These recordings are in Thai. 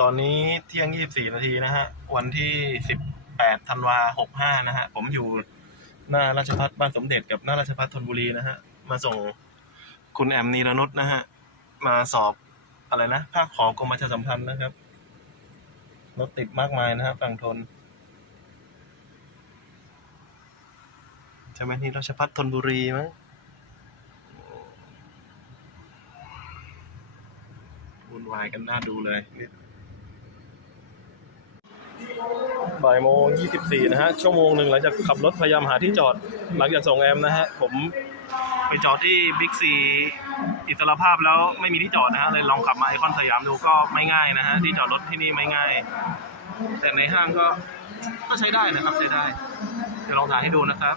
ตอนนี้เที่ยง 24 นาทีนะฮะ วันที่ 18 ธันวา 65 นะฮะ ผมอยู่หน้าราชพัฒบ้านสมเด็จกับหน้าราชพัฒธนบุรีนะฮะ มาส่งคุณแอมนีรนุษนะฮะ มาสอบอะไรนะภาคขอกรมประชาสัมพันธ์นะครับ รถติดมากมายนะฮะฝั่งทน ใช่ไหมนี่ราชพัฒธนบุรีมั้งวุ่นวายกันน่าดูเลย บ่ายโมงยี่สิบสี่นะฮะ ชั่วโมงหนึ่งหลังจากขับรถพยายามหาที่จอดหลังจากส่งแอมนะฮะ ผมไปจอดที่บิ๊กซีอิสรภาพแล้วไม่มีที่จอดนะฮะ เลยลองขับมาไอคอนสยามดูก็ไม่ง่ายนะฮะ ที่จอดรถที่นี่ไม่ง่าย แต่ในห้างก็ก็ใช้ได้นะครับใช้ได้ เดี๋ยวลองถ่ายให้ดูนะครับ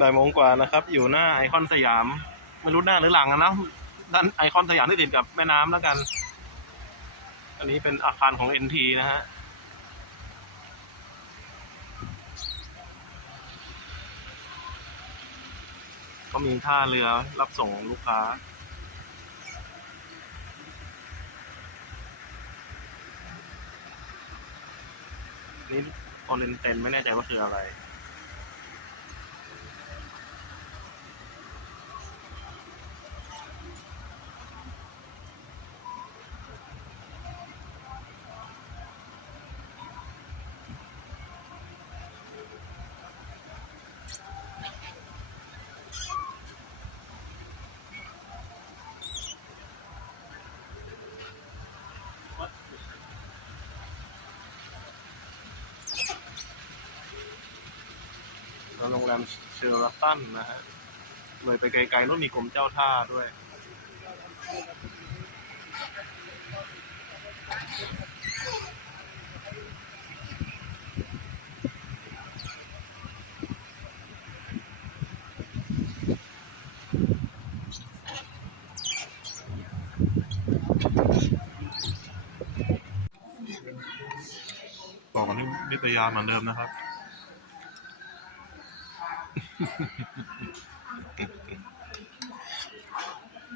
บ่ายโมงกว่านะครับ อยู่หน้าไอคอนสยามไม่รู้หน้าหรือหลังอะนะด้านไอคอนสยามที่ติดกับแม่น้ำแล้วกัน อันนี้เป็นอาคารของ NT นะฮะก็มีท่าเรือรับส่งลูกค้า นี่โอเรนเตนไม่แน่ใจว่าคืออะไร โรงแรมเชอร์ตันนะฮะเลยไปไกลๆนู่นมีกรมเจ้าท่าด้วย ต่อกันที่นิตยาเหมือนเดิมนะครับ フフフフ。